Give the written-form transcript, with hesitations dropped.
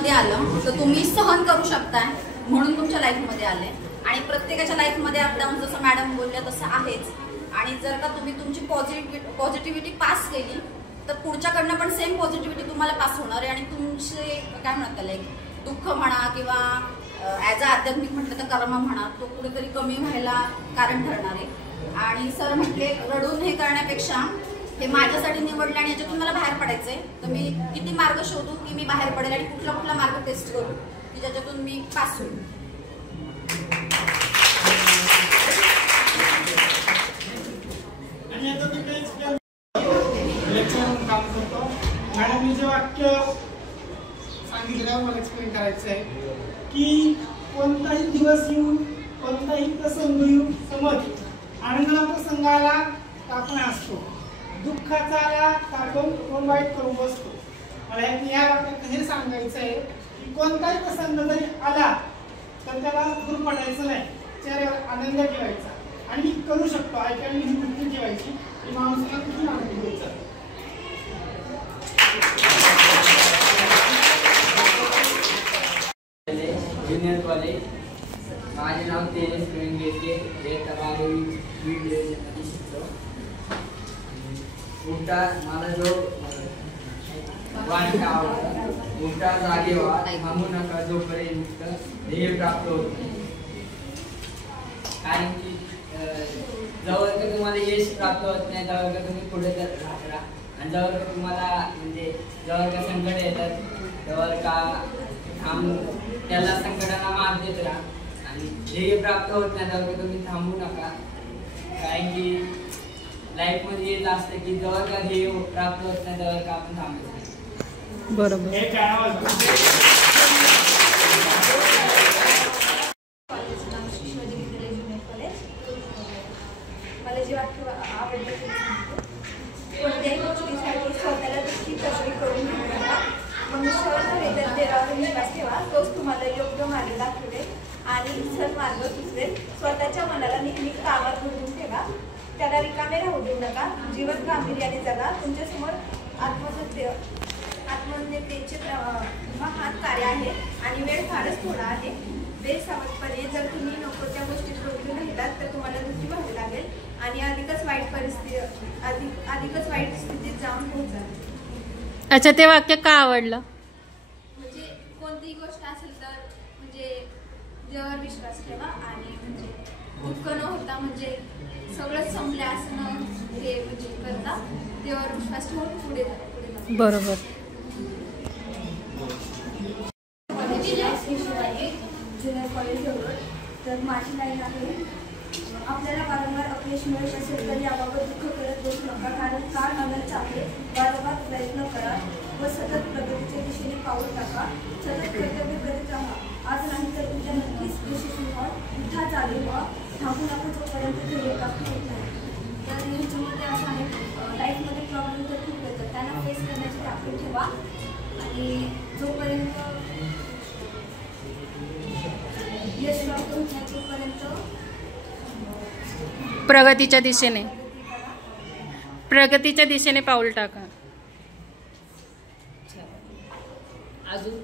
लाईफमध्ये आलं तर तुम्ही सहन करू शकताय म्हणून तुमच्या लाईफमध्ये आले आणि प्रत्येकाच्या लाईफमध्ये अपडाऊन जसं मॅडम बोलल्या तसं आहेच. आणि जर का तुम्ही तुमची पॉझिटिव्हिटी पास केली तर पुढच्याकडनं पण सेम पॉझिटिव्हिटी तुम्हाला पास होणार आहे आणि तुमचे काय म्हणतात त्याला एक दुःख म्हणा किंवा ॲज अ आध्यात्मिक म्हटलं तर कर्म म्हणा तो कुठेतरी कमी व्हायला कारण ठरणार आहे. आणि सर म्हटले रडून हे करण्यापेक्षा हे माझ्यासाठी निवडलं आणि याच्यातून मला बाहेर पडायचंय तर मी किती मार्ग शोधू की मी बाहेर पडेल आणि कुठला कुठला मार्ग टेस्ट करू की ज्याच्यातून मी पास होईल. आणि आता तिकडे काम करतो. मॅडमनी जे वाक्य सांगितलं मला एक्सप्लेन करायचं आहे की कोणताही दिवस येऊन कोणताही प्रसंग येऊन समज आनंदाला प्रसंगाला टाकणं असतो, दुःखाचा आला टाकून कोण वाईट करून बसतो. मला या वाक्यात हे सांगायचं आहे की कोणताही प्रसंग जरी आला तर त्याला दूर पडायचं नाही, चेहऱ्यावर आनंद ठेवायचा आणि करू शकतो ऐकायला ही वृत्ती ठेवायची की माणसाला किती आनंद द्यायचा. Junior college. माझे नाव तेजस प्रवीण घेते. शिकतो. उलटा मला जो वाक्य आवडतं उलटा जागे व्हा थांबू नका जोपर्यंत ध्येय प्राप्त होत नाही. कारण की जवळ का तुम्हाला यश प्राप्त होत नाही जवळ का तुम्ही पुढे राहा आणि जवळ का तुम्हाला म्हणजे जवळ का संकट येतात जवळ का त्याला संकटांना मात देत राहा आणि ध्येय प्राप्त होत नाही जवळ का तुम्ही थांबू नका. कारण की लाईफ मध्ये येत असतं की जवळ का ध्येय प्राप्त होत नाही जवळ का आपण थांबत नाही. बरोबर. मला जे वाक्य आवडलं कोणत्याही गोष्टीसाठी स्वतःला दुःखी कष्ट करून घेऊ नका. मनुष्यावर नव्हे तर देवावर विश्वास ठेवा, तोच तुम्हाला योग्य मार्ग दाखवेल आणि सन्मार्ग सुचवेल. स्वतःच्या मनाला नेहमी कामात गुंतवून ठेवा, त्याला रिकामे राहू देऊ नका. जीवन गांभीर्याने जगा. तुमच्यासमोर आत्मनिर्भरतेचे महान कार्य आहे आणि वेळ फारच थोडा आहे. बेसावधपणे जर तुम्ही नको त्या गोष्टीत रोखून राहिलात तर तुम्हाला दुःखी व्हावे लागेल आणि अधिकच वाईट स्थितीत जाऊन पोहोचाल. अच्छा, ते वाक्य का आवडलं? म्हणजे कोणतीही गोष्ट असेल तर म्हणजे देवावर विश्वास ठेवा आणि म्हणजे दुःख न होता म्हणजे सगळं संपलं असं न हे म्हणजे करता देवावर विश्वास ठेवून पुढे जा. बरोबर. ज्युनियर कॉलेज जवळ. तर माझी लाईन आहे आपल्याला वारंवार अपयश मिळत असेल तर याबाबत दुःख करत बसू नका. कारण काळ अनंत आहे. वारंवार प्रयत्न करा व सतत प्रगतीच्या दिशेने पाऊल टाका. सतत कर्तव्य करीत राहा. आज नाही तर उद्या नक्कीच यशस्वी व्हा. उठा चालू व्हा. थांबू नका जोपर्यंत ध्येय प्राप्त होत नाही. तर ह्याच्यामध्ये असं आहे लाईफमध्ये प्रॉब्लेम तर खूप येतात त्यांना फेस करण्याची ताकद ठेवा आणि जोपर्यंत यश प्राप्त होत नाही तोपर्यंत प्रगतीच्या दिशेने पाऊल टाका. अजून